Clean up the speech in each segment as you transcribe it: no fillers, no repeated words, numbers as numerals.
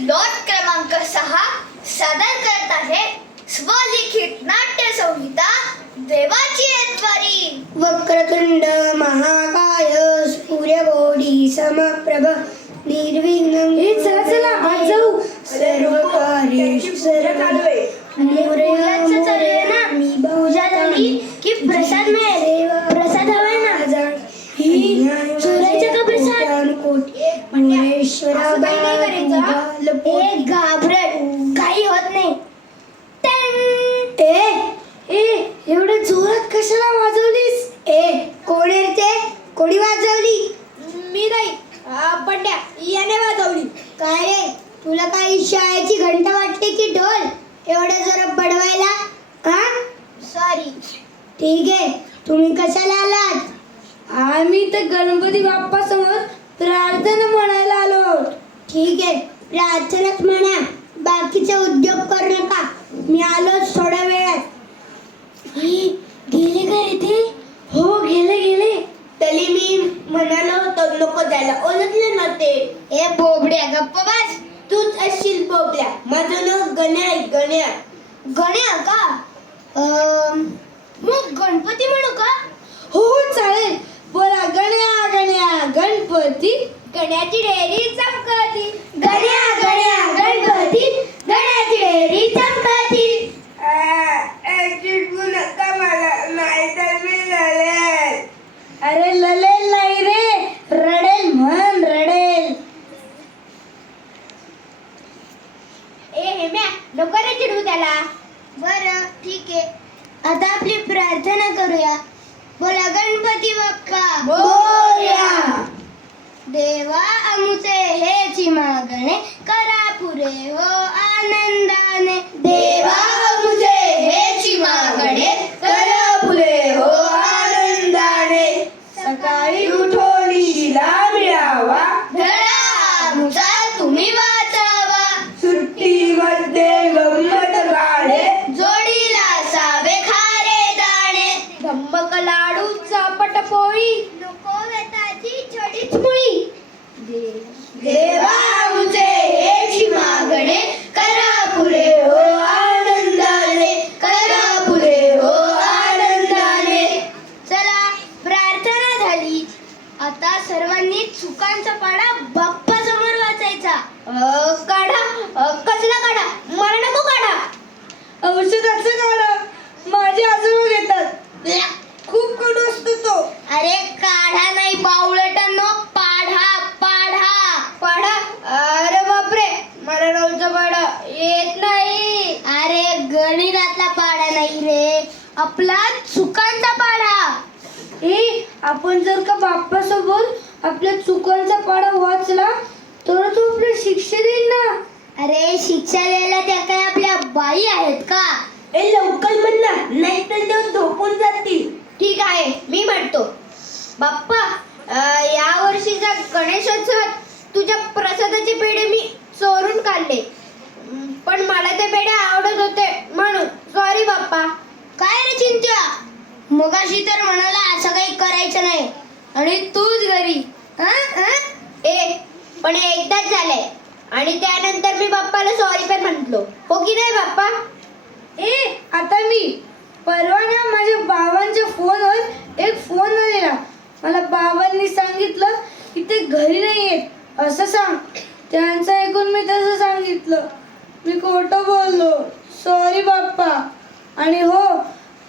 Lot क्रमांक 6 सादर करत आहे स्वलिखित नाट्य संहिता देवाची द्वारी. वक्रतुंड महाकाय सूर्यकोटी समप्रभ निर्विघ्नं चला आज जाऊ. सर्व कार्येषु पूजाचं चाललंय ना, पूजा झाली की प्रसाद मिळेल. प्रसाद हवाय ना. चोरायचं का प्रसाद? महेश्वरा काही नाही करायचं. ए घाबरट, काही होत नाही. एवढ्या जोरात कशाला वाजवलीस? कोण आहे ते? कोणी वाजवली? मी नाही, बंड्या याने वाजवली. काय रे, तुला काही शाळेची घंटा वाटते की ढोल एवढ्या जोरात बडवायला? हा, सॉरी. ठीक आहे. तुम्ही कशाला आलात? आम्ही तर गणपती बाप्पा समोर प्रार्थना म्हणायला आलो. ठीक आहे, प्रार्थनाच म्हणा, बाकीचे उद्योग करू नका. मी आलो थोड्या वेळात. गेले का रे ते? हो गेले. तरी मी म्हणालो होतो नको जायला, ओळखलं ना ते. ए बोबड्या गप्प बस. तूच असशील बोबड्या. माझं नाव गण्या आहे. गण्या. गण्या का? मग गणपती म्हणू का? हो चालेल. बोला गण्या गण्या गणपती. गण्याची डेअरी चमकती. गण्या गण्या गणपती. गण्याची डेअरी चमकती. नका मला, नाही तर मी लढेल. अरे ललेल नाही रे, रडेल म्हण, रडेल. ए हेम्या, नको रे चिडू त्याला. बरं ठीक आहे, आता आपली प्रार्थना करूया. बोला गणपती बाप्पा बोला. देवा आमुचे हेची मागणे करा पुरे हो आनंदाने. देवा आमुचे हेची मागणे करा पुरे हो आनंदाने. सकाळी उठून शिला मिळावा, धडा आमुचा तुम्ही वाचावा. सुट्टीमध्ये गंमत काढे, जोडीला सावे खारे दाणे. धम्मक लाडू चापट पोळी. नको वेताची छोडीच मुळी. देवा आमुचे हेची मागणे करा पुरे हो आनंदाने. करा पुरे हो आनंदाने. चला प्रार्थना झाली. आता सर्वांनी चुकांचा पाडा बाप्पा समोर वाचायचा. काढा. कसला काढा? मला नको काढा. औषधाचं काढा. माझे आजोबा घेतात. खूप कडू असतो तो. अरे काढा नाही बावळटांनो, पाढा पाढा पाढा. अरे बापरे, मला नवचा पाढा येत नाही. अरे गणितातला पाढा नाही रे, आपला चुकांचा पाढा. आपण जर का बाप्पासोबत आपल्या चुकांचा पाडा वाचला तर तो आपल्याला शिक्षा देईल ना. अरे शिक्षा द्यायला त्या काय आपल्या बाई आहेत का? ए लवकर म्हण ना, नाही तर ते झोपून जातील. ठीक आहे, मी म्हणतो. बाप्पा, या वर्षीचा गणेशोत्सवात तुझ्या प्रसादाचे पेढे मी चोरून काढले, पण मला ते पेढे आवडत होते म्हणून सॉरी बाप्पा. काय रे चिंत्या, मगाशी तर म्हणाला असं काही करायचं नाही आणि तूच घरी. ए पण एकदाच झालंय आणि त्यानंतर मी बाप्पाला सॉरी पण म्हटलो, हो की नाही बाप्पा? आता मी परवा ना माझ्या बाबांच्या फोनवर एक फोन आलेला. मला बाबांनी सांगितलं की ते घरी नाही येत असं सांग. त्यांचं ऐकून मी तसं सांगितलं. मी खोटं बोललो, सॉरी बाप्पा. आणि हो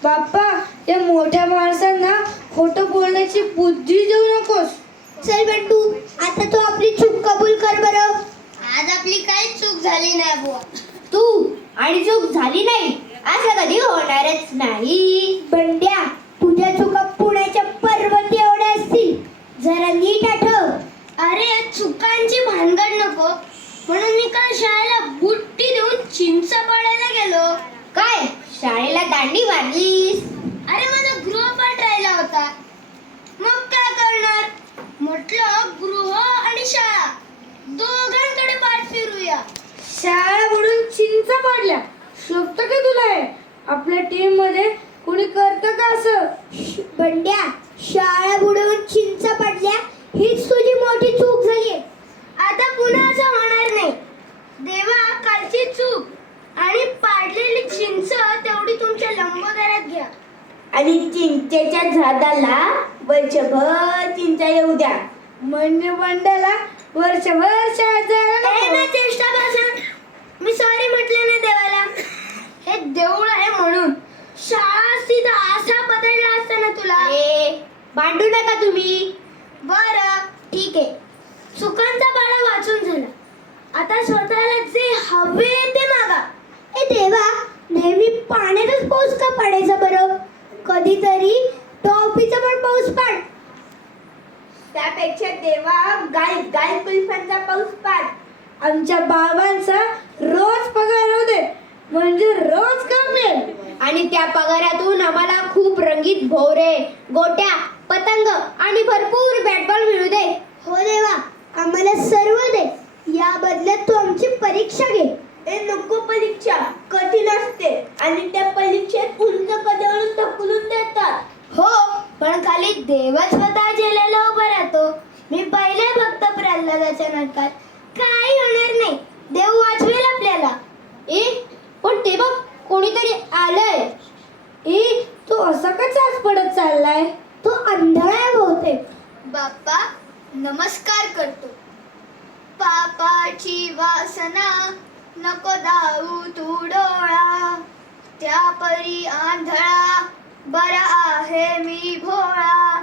बाप्पा, या मोठ्या माणसांना खोटं बोलण्याची बुद्धी देऊ नकोस. चल बंटू, आता तू आपली चूक कबूल कर बरं. आज आपली काहीच चूक झाली नाही बुवा. तू आणि चूक झाली नाही असं कधी होणारच नाही. बंड्या, तुझ्या चुका पुण्याच्या पर्वती एवढ्या असतील, जरा नीट आठव. अरे चुकांची भानगड नको म्हणून मी काल शाळेला बुट्टी देऊन चिंच पाडायला गेलो. काय शाळेला दांडी मारलीस? अरे माझा गृहपाठ राहिला होता. मग काय करणार, म्हटलं गृह आणि शाळा दोघांकडे पाठ फिरूया. शाळा बुडून चिंचा पाडल्या शोभत का तुला? आहे आपल्या टीम मध्ये कुणी करतं का असं? बंड्या, शाळा बुडवून चिंचा पडल्या हीच तुझी मोठी चूक झाली. आता पुन्हा असं होणार नाही. आणि चिंचेच्या झाडाला वर्षभर चिंचा येऊ द्या. म्हणजे बंड्याला वर्षभर शाळेत जायला नको. चेष्टा भाषण. मी सॉरी म्हटलं ना देवाला. हे देऊळ आहे म्हणून. शाळा असती तर असा पकडला असता ना तुला. अरे भांडू नका तुम्ही. बरं ठीक आहे. चुकांचा पाडा वाचून झाला. आता स्वतःला जे हवे ते मागा. ए देवा, नेहमी पाण्यातच पाऊस का पाडायचा बरं? कधीतरी टॉफीचा पण पाऊस पाड. त्यापेक्षा देवा गाय गाय कुल्फांचा पाऊस पाड. आमच्या बाबांचा रोज पगार होऊ दे, म्हणजे रोज काम मिळेल. आणि त्या पगारातून आम्हाला खूप रंगीत भोवरे, गोट्या, पतंग आणि भरपूर बॅट बॉल मिळू दे. हो देवा, आम्हाला सर्व दे. या बदल्यात तू आमची परीक्षा घे. ए नको, परीक्षा कठीण असते आणि त्या परीक्षेत उंच पदावरून ढकलून देतात. हो, पण खाली देवच स्वतः जेलाला उभा राहतो. मी पहिले भक्त प्रल्हादाच्या नाटकात. काही होणार नाही, देव वाचवेल आपल्याला. ए पण ते बघ, कोणीतरी आलंय. ए तू असा का चाच पडत चाललाय? तो अंधळा आहे बहुतेक. बाप्पा नमस्कार करतो. पापाची वासना नको दाऊ तू डोळा, त्या परी आंधळा बरा आहे मी भोळा.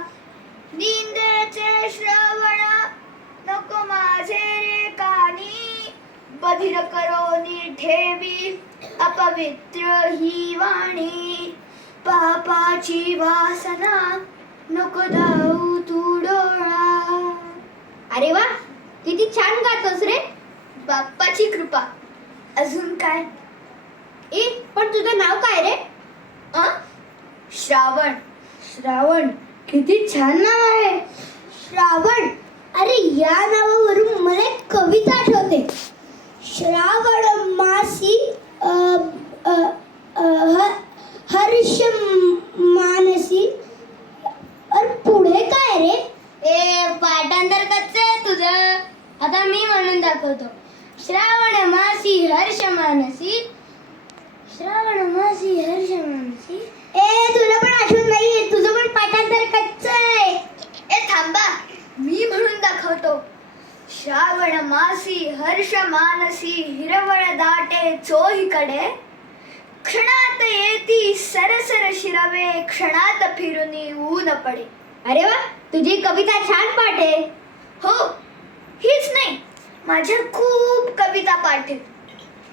निंदेचे श्रवण नको माझे रे कानी, बधिर करोनी ठेवी अपवित्र ही वाणी. पापाची वासना नको दाऊ तू डोळा. अरे वा, किती छान गातोस रे. बाप्पाची कृपा. अजून काय? ए पण तुझं नाव काय रे? श्रावण. श्रावण, किती छान नाव आहे. श्रावण. अरे या नावावरून मला एक कविता आठवते. श्रावण मासी हर्ष मानसी. अरे पुढे काय रे? ए पाठांतर कच्चं आहे तुझं. आता मी म्हणून दाखवतो. श्रावण मासी हर्ष मानसी, श्रावण मासी हर्ष मानसी. ए तुला पण आठवत नाहीये, तुझं पण पाठांतर कच्चं आहे. ए थांबा, मी म्हणून दाखवतो. श्रावण मासी हर्ष मानसी, हिरवळ दाटे चोहीकडे, क्षणात येती सरसर शिरवे, क्षणात फिरुनी ऊन पडे. अरे वा, तुझी कविता छान पाठ आहे. हो, हीच नाही, माझ्या खूप कविता पाठ आहेत.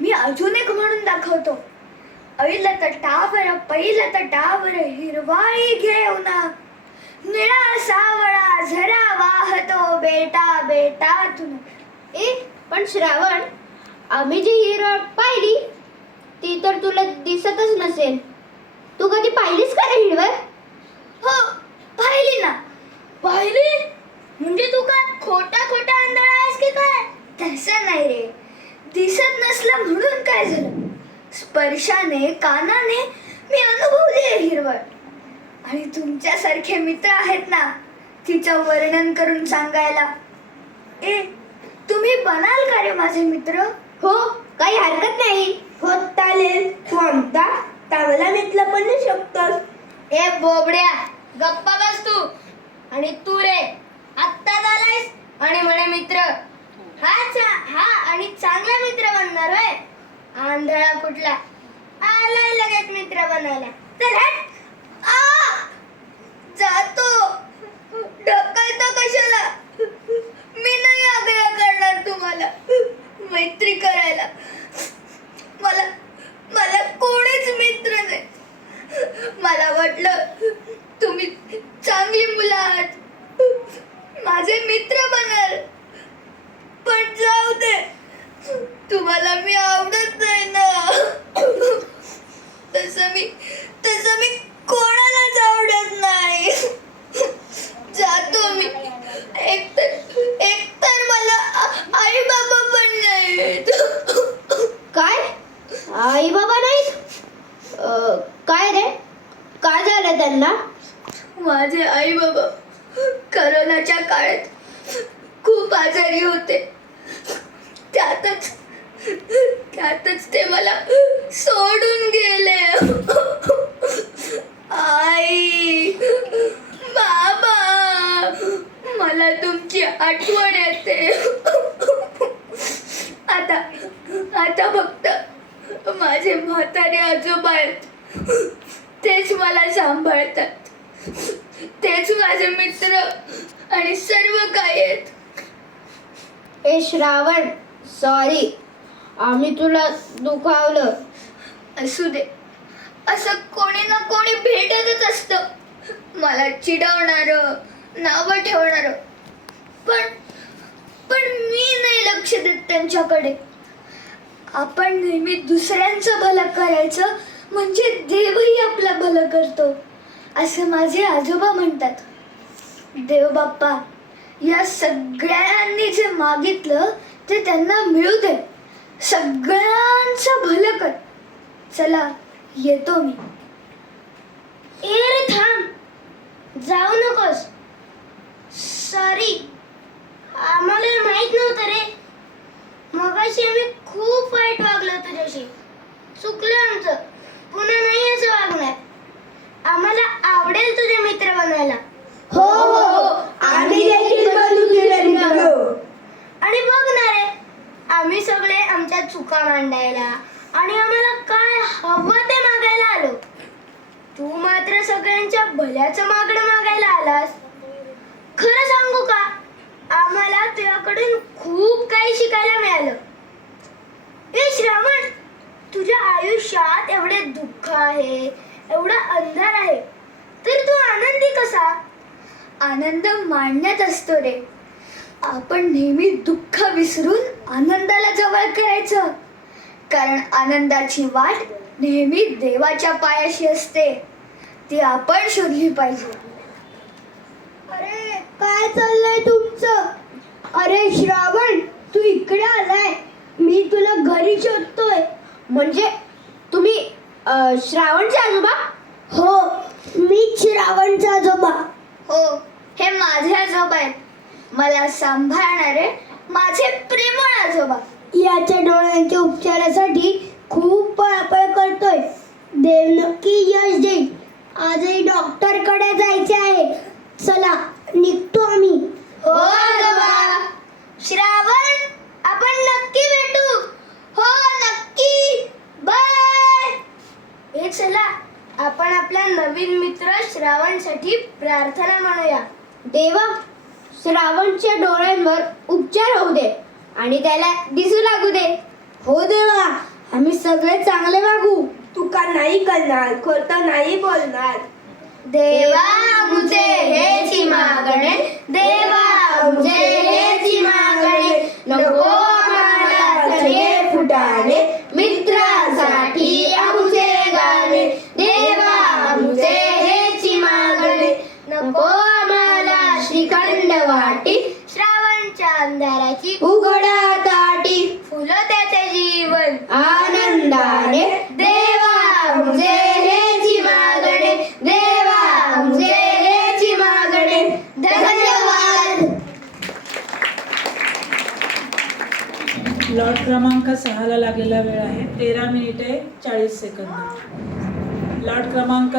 मी अजून एक म्हणून दाखवतो. ऐल तटावर पैल तटावर हिरवाई घेऊन, निळा सावळा झरा वाहतो बेटा बेटातून. ए पण श्रावण, आम्ही जी हिरवळ पाहिली ती तर तुला दिसतच नसेल. तू कधी पाहिलीस का रे हिरवळ? हो पाहिली ना. पाहिली म्हणजे तू काय खोटा खोटा आंधळा आहेस की काय? तसं नाही रे, दिसत नसलं म्हणून काय झालं, स्पर्शाने कानाने मी अनुभवली आहे हिरवळ. आणि तुमच्यासारखे मित्र आहेत ना तिचं वर्णन करून सांगायला. ए तुम्ही बनाल का रे माझे मित्र? हो, काही हरकत नाही. हो चालेल, तू आमचा चांगला मित्र बनू शकतोस. ए बोबड्या, गप्पा बस तू. आणि तू रे आत्ताच आलायस आणि म्हणे मित्र. हा आणि चांगला मित्र बनणार होय. आंधळा कुठला, आलाय लगेच मित्र बनायला. चल हट. जातो. ढकलतो कशाला? मी नाही आग्रह करणार तुम्हाला मैत्री करायला. मला कोणीच मित्र नाही. मला वाटलं तुम्ही चांगली मुलं आहात, माझे मित्र बनाल. पण जाऊ दे, तुम्हाला मी आवडत नाही ना. तसं मी कोणालाच आवडत नाही. जातो मी. एकतर मला आई बाबा पण नाहीत. काय? आई बाबा नाहीत? काय रे, काय झालं त्यांना? माझे आई बाबा करोनाच्या काळात खूप आजारी होते. त्यातच ते मला सोडून गेले. आई आठवण येते. आता आता फक्त माझे म्हातारे आजोबा आहेत, तेच मला सांभाळतात. तेच माझे मित्र आणि सर्व काही आहेत. ए श्रावण, सॉरी, आम्ही तुला दुखावलं. असू दे, असं कोणी ना कोणी भेटतच असतं मला चिडवणारं, नावं ठेवणारं. पण पण मी नाही लक्ष देत त्यांच्याकडे. आपण नेहमी दुसऱ्यांचं भलं करायचं म्हणजे देवही आपलं भलं करतो, असं माझे आजोबा म्हणतात. देव बाप्पा, या सगळ्यांनी जे मागितलं ते त्यांना मिळू दे. सगळ्यांचं भलं कर. चला, येतो मी. ए रे थांब, जाऊ नकोस. सॉरी, आम्हाला माहित नव्हतं रे. मगाशी आम्ही खूप वाईट वागलो तुझ्याशी. चुकलं आमचं, पुन्हा नाही असं वागणार. आम्हाला आवडेल तुझे मित्र बनायला. हो हो, आम्ही देखील बनू तुझे मित्र. आणि बघ ना रे, आम्ही सगळे आमच्या चुका मांडायला आणि आम्हाला काय हवं ते मागायला आलो. तू मात्र सगळ्यांच्या भल्याचं मागणं मागायला आलास. खरं सांगू का, आम्हाला तुझ्याकडून खूप काही शिकायला मिळालं. ए श्रावण, तुझ्या आयुष्यात एवढे दुःख आहे, एवढा अंधार आहे, तर तू आनंदी कसा? आनंद मांडण्यात असतो रे. आपण नेहमी दुःख विसरून आनंदाला जवळ करायचं, कारण आनंदाची वाट नेहमी देवाच्या पायाशी असते. ती आपण शोधली पाहिजे. अरे काय चाललंय तुमचं? अरे श्रावण, तू इकडे आलाय, मी तुला घरी शोधतोय. म्हणजे तुम्ही श्रावणचे आजोबा? हो, मीच श्रावणचा आजोबा. हो, हे माझे आजोबा आहेत, मला सांभाळणारे माझे प्रेमळ आजोबा. याच्या डोळ्यांच्या उपचारासाठी खूप पळापळ करतोय. देव नक्की यश देईल. आजही डॉक्टरकडे जायचे आहे. चला, निघतो आम्ही. हो आजोबा. श्रावण, आपण नक्की भेटू. हो नक्की. बाय. हे चला, आपण आपला नवीन मित्र श्रावणसाठी प्रार्थना म्हणूया. देवा, श्रावणच्या डोळ्यांवर उपचार होऊ दे आणि त्याला दिसू लागू दे. हो देवा, आम्ही सगळे चांगले वागू. तुका नाही करणार, खोटं नाही बोलणार. देवा आमचे हेची मागणे, देवा आमचे हेची मागणे, नको आम्हाला सगळे फुटाणे, मित्रासाठी आमचे गाणे. देवा आमचे हेची मागणे, नको आम्हाला श्रीखंड वाटी, श्रावणच्या अंधाराची उघडा ताटी, फुलं त्याचे जीवन आनंदाने. देवा आमचे हेची मागणे, देवा आमचे हेची मागणे. धन्यवाद. लॉट क्रमांक 6ला लागलेला वेळ आहे 13 मिनिटे 40 सेकंद. लॉट क्रमांक